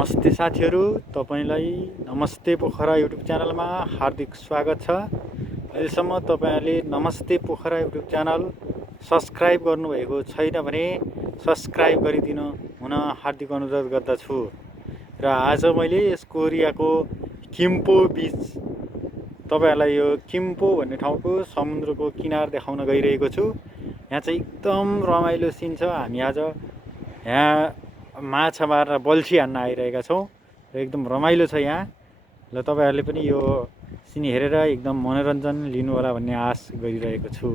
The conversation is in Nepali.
नमस्ते साथीहरु, तपाईलाई नमस्ते पोखरा युट्युब च्यानलमा हार्दिक स्वागत छ। अहिलेसम्म तपाईहरुले नमस्ते पोखरा युट्युब च्यानल सब्स्क्राइब गर्नुभएको छैन भने सब्स्क्राइब गरिदिनु हुन हार्दिक अनुरोध गर्दछु। र आज मैले यस कोरियाको किम्पो बीच तपाईहरुलाई यो किम्पो भन्ने ठाउँको समुद्रको किनार देखाउन गइरहेको छु। यहाँ चाहिँ एकदम रमाइलो सिन छ। हामी आज यहाँ माछा मार्न बल्छी हान्न आइरहेका छौं र एकदम रमाइलो छ यहाँ। ल तपाईहरुले पनि यो सिन हेरेर एकदम मनोरञ्जन लिनु होला भन्ने आश गरिरहेको छु।